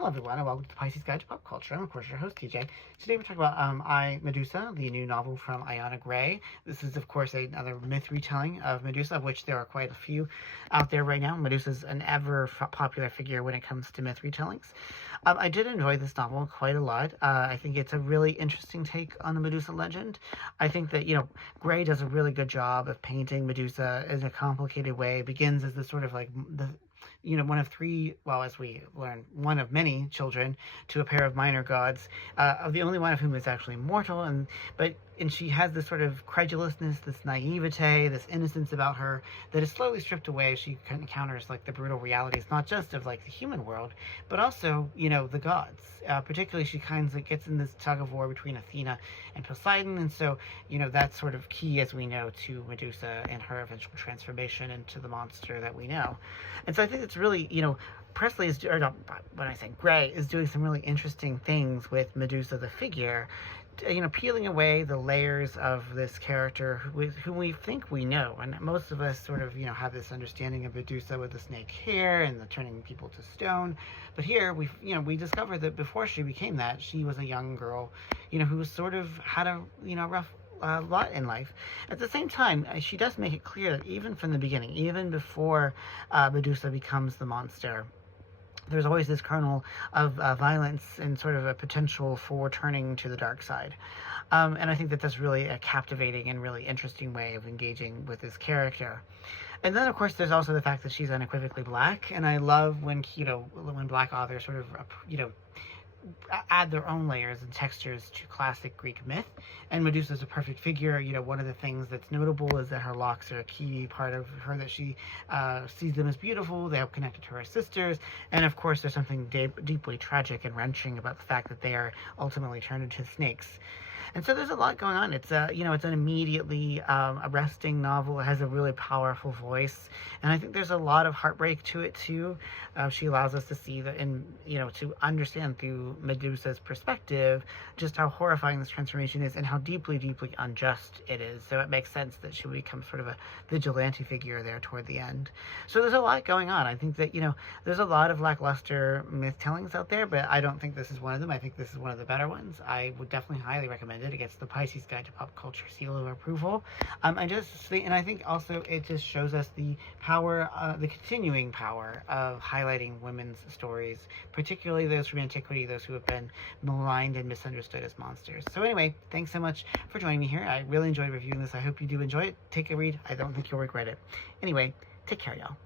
Hello everyone, and welcome to the Pisces Guide to Pop Culture. I'm of course your host TJ. Today we're talking about Medusa, the new novel from Ayana Gray. This is of course another myth retelling of Medusa, of which there are quite a few out there right now. Medusa's an ever popular figure when it comes to myth retellings. I did enjoy this novel quite a lot. I think it's a really interesting take on the Medusa legend. I think that, Gray does a really good job of painting Medusa in a complicated way. It begins as this sort of like one of three, well, as we learn, one of many children to a pair of minor gods, the only one of whom is actually mortal, and she has this sort of credulousness, this naivete, this innocence about her that is slowly stripped away as she encounters like the brutal realities, not just of like the human world, but also, the gods. Particularly, she kind of gets in this tug of war between Athena and Poseidon, and so, that's sort of key, as we know, to Medusa and her eventual transformation into the monster that we know. And so I think it's really, Presley is, or not, when I say Gray, is doing some really interesting things with Medusa the figure, peeling away the layers of this character whom we think we know. And most of us sort of, have this understanding of Medusa with the snake hair and the turning people to stone. But here we discover that before she became that, she was a young girl, who sort of had a, rough lot in life. At the same time, she does make it clear that even from the beginning, even before Medusa becomes the monster, there's always this kernel of violence and sort of a potential for turning to the dark side. And I think that that's really a captivating and really interesting way of engaging with this character. And then, of course, there's also the fact that she's unequivocally black. And I love when, when black authors sort of, add their own layers and textures to classic Greek myth. And Medusa is a perfect figure. One of the things that's notable is that her locks are a key part of her, that she sees them as beautiful. They help connect her to her sisters. And of course, there's something deeply tragic and wrenching about the fact that they are ultimately turned into snakes. And so there's a lot going on. It's it's an immediately arresting novel. It has a really powerful voice, and I think there's a lot of heartbreak to it too. She allows us to see that, and to understand through Medusa's perspective just how horrifying this transformation is and how deeply, deeply unjust it is. So it makes sense that she would become sort of a vigilante figure there toward the end. So there's a lot going on. I think that there's a lot of lackluster myth tellings out there, but I don't think this is one of them. I think this is one of the better ones. I would definitely highly recommend it. It gets the Pisces Guide to Pop Culture seal of approval. I think also it just shows us the power, the continuing power of highlighting women's stories, particularly those from antiquity, those who have been maligned and misunderstood as monsters. So anyway, thanks so much for joining me here. I really enjoyed reviewing this. I hope you do enjoy it. Take a read. I don't think you'll regret it. Anyway, take care, y'all.